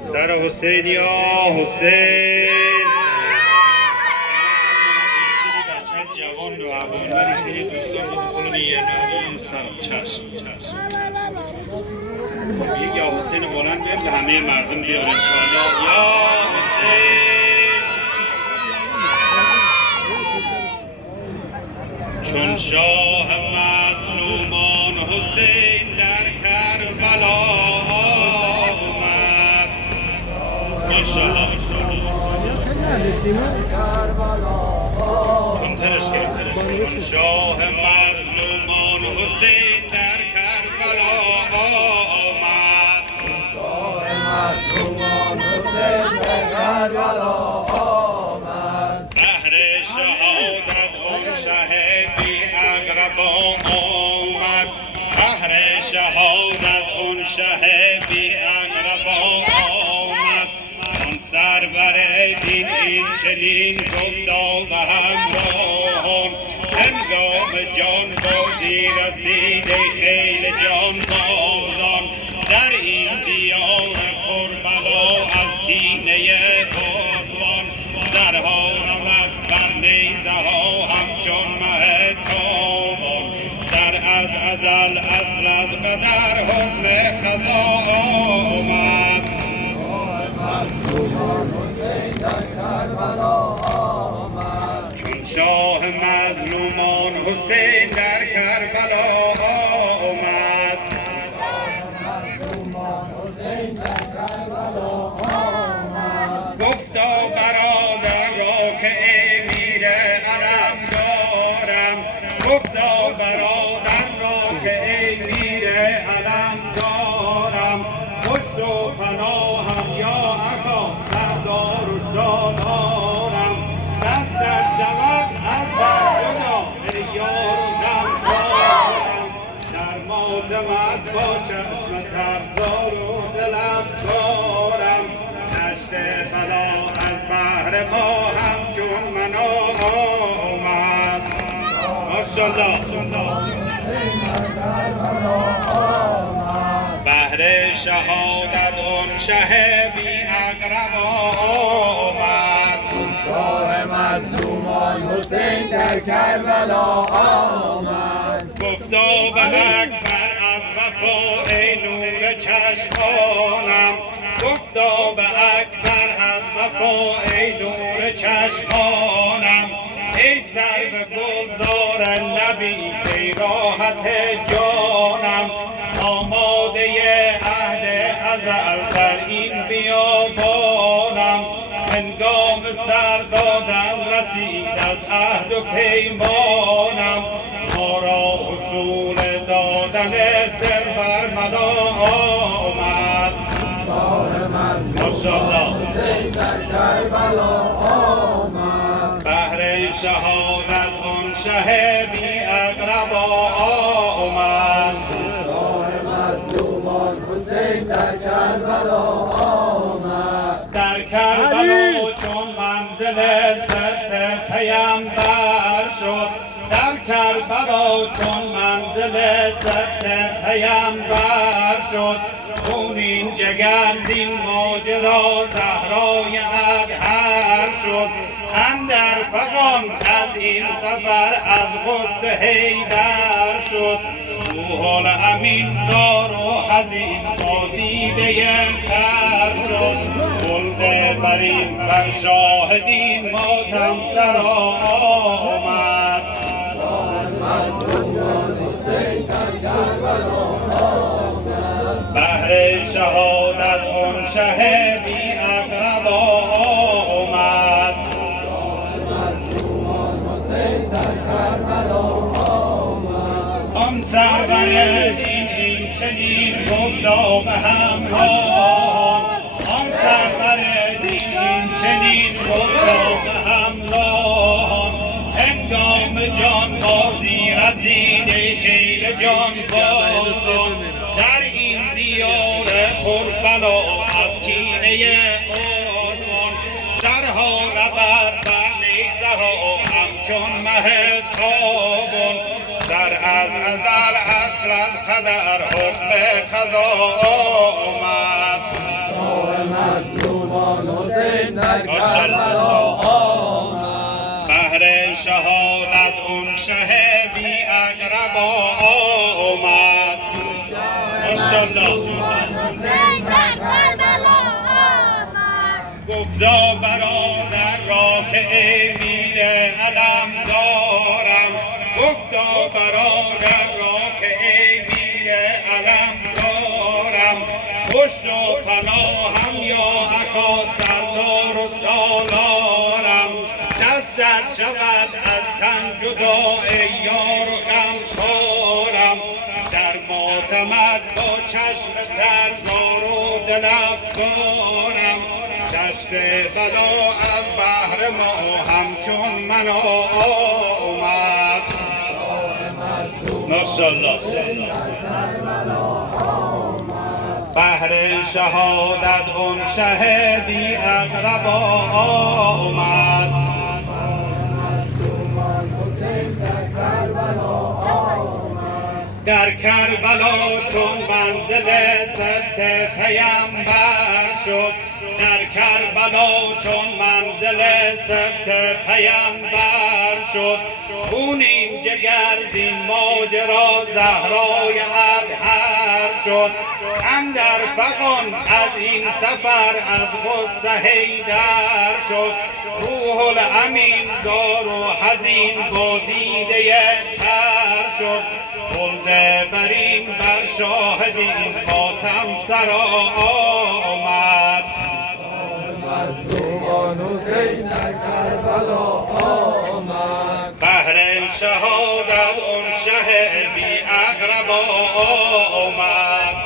سر حسین یا حسین جوان رو عوان ولی خیلی دوستان رو بکنون یه نهایی سرم چشم یک یا حسین بلند بیم به همه مردم بیار انشاءالله یا حسین چون شاه مظلومان حسین در کربلا آمد ماشاءالله چون شاه مظلومان حسین در کربلا آمد بهر شهادت اون شه بی اقربا آمد بهر شهادت اون شه بی اقربا آمد آن سرور دین این چنین گفتا و همراهان هنگام جان بازی رسید خیل جان بازان در این دیار کربلا از کینه کفران سرها رود بر نیزه ها همچون مه تابان سر از ازل اصل از قدر حکم قضا آمد چون شاه مظلومان حسین در کربلا آمد گفتا برادر را که امیر علم دارم گفتا برادر را که امیر علم دارم پشت و پناهم یا اخا سردار و سالارم دستت شود از در جدا ای یار و غمخوارم در ماتمت با چشم ترزار و دلم کارم دشت بلا از بحر ما همچون من آمد ماشاءالله بهر شهادت اون شه بی اقربا آمد شاه مظلومان حسین در کربلا آمد گفتا به اکبر از وفا ای نور چشمانم گفتا به اکبر از وفا ای نور چشمانم ای سرو گلزار نبی ای راحت جانم آماده عهد ازل در این بیابانم هنگام سر دادن رسید از عهد و پیمانم ما را اصول دادن سر بر من آمد ماشاءالله حسین در کربلا آمد بهر شهادت اون شه بی اقربا آمد شاه مظلومان حسین در کربلا آمد در کربلا چون منزل ست پیامبر شد در کربلا چون منزل ست پیامبر شد خونین جگر زین ماجرا زهرای اطهر شد اندر فغان از این سفر از غصه حیدر شد روح الامین زار و حزین با دیده تر شد خلد برین بر شاهدین ماتم سرا آمد بهر شهادت اون شه بی اقربا آمد آن سرور دین این چنین گفتا به همراهان آن سرور دین این چنین گفتا به همراهان هنگام جان بازی رسید خیل جان بازان در این دیار کربلا از کینه آسان سرها رود بر نیزه ها همچون مه تابان سر از ازل اصل از قدر حکم قضا آمد در کربلا آمد بهر شهادت اون شه بی اقربا آمد ماشاءالله گفتا برادر را که امیر علم دارم گفتا برادر را که امیر علم دارم پشت و پناهم یا اخا سردار و سالارم دستت شود از تن جدا ای یار و غمخوارم در ماتمت با چشم تر زار و دل افگارم دشت بلا از بحر ما همچون من آمد ماشاءالله بحر شهادت اون شه بی اقربا آمد در کربلا چون منزل سبت پیامبر شد در کربلا چون منزل سبت پیامبر شد خونین جگر زین ماجرا زهرای اطهر شد اندر فغان از این سفر از غصه حیدر شد روح الامین زار و حزین با دیده تر شد خلد برین بر شاهدین خاتم سرا آمد مظلومان حسین در کربلا آمد بهر شهادت اون شه بی اقربا آمد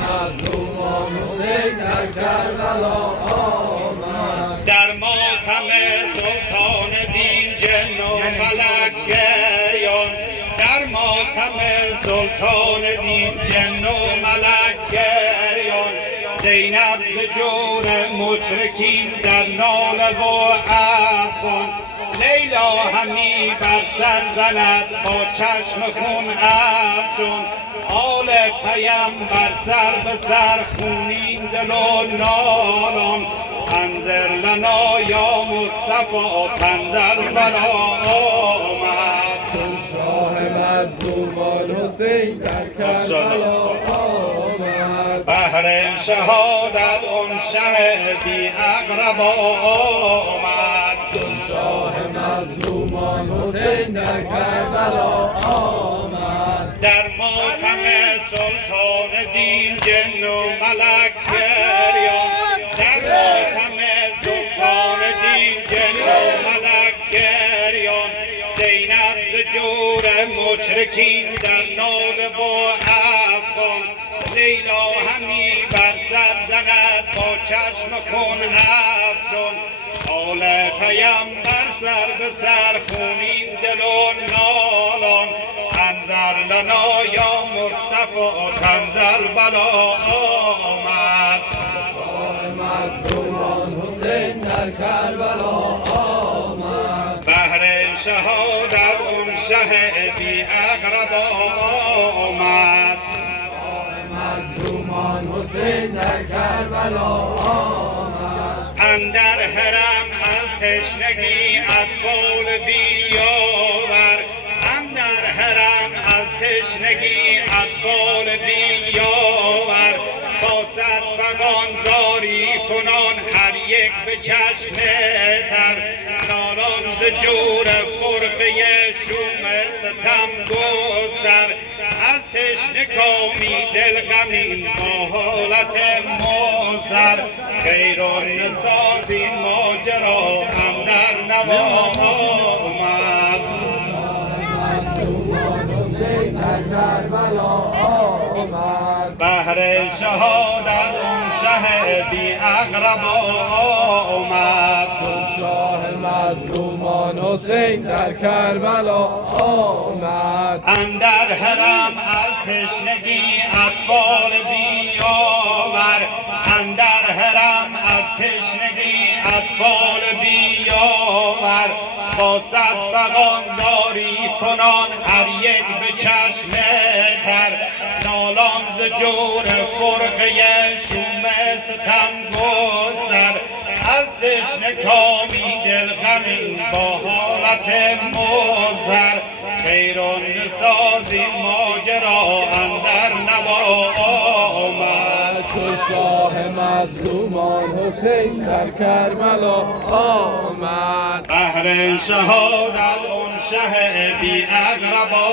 مظلومان حسین در کربلا آمد در ماتم سلطان دین جن و ملک گریان در ماتم سلطان دین جن و ملک گریان زینب ز جور مشرکین در ناله و افغان لیلا همی بر سر زند با چشم خون افشون آل پیامبر سر به سر خونین دل و نالان انظر لنا یا مصطفی تنزل بلا آمد شاه مظلومان حسین در کربلا آمد بهر شهادت اون شه بی اقربا آمد شاه مظلومان حسین در کربلا آمد در ماتم سلطان دین جن و ملک گریان در ماتم سلطان دین جن و ملک گریان زینب ز جور مشرکین در ناله و افغان لیلا همی بر سر زند با چشم خون افشون آل پیامبر سر به سر خونین دل و نالان انظر لنا یا مصطفی تنزل بلا آمد مظلومان حسین در کربلا آمد بهر شهادت اون شه بی اقربا آمد مظلومان حسین در کربلا آمد اندر حرم از تشنگی اطفال بیاور اندر حرم از تشنگی اطفال بیاور با صد فغان زاری کنان هر یک به چشم تر نالان ز جور فرقه شوم ستم گستر از تشنه کامی دل غمین با حالت مضطر خیر النساء این ماجرا هم در نوا آمد حسین در کربلا آمد بهر شهادت اون شه بی اقربا آمد شاه مظلومان حسین در کربلا آمد اندر حرم از تشنگی اطفال بیاور اندر حرم از تشنگی اطفال بیاور با صد فغان زاری کنان هر یک به چشم تر نالان ز جور فرقه شوم ستم گستر از تشنه کامی دل غمین با حالت مضطر خیرون سازی ماجرا اندر نوا آمد. چو شاه مظلومان حسین در کربلا آمد. بهر شهادت اون شه بی اقربا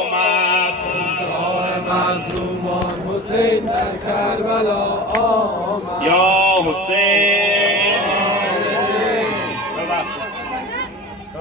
آمد. شاه مظلومان حسین در کربلا آمد. یا حسین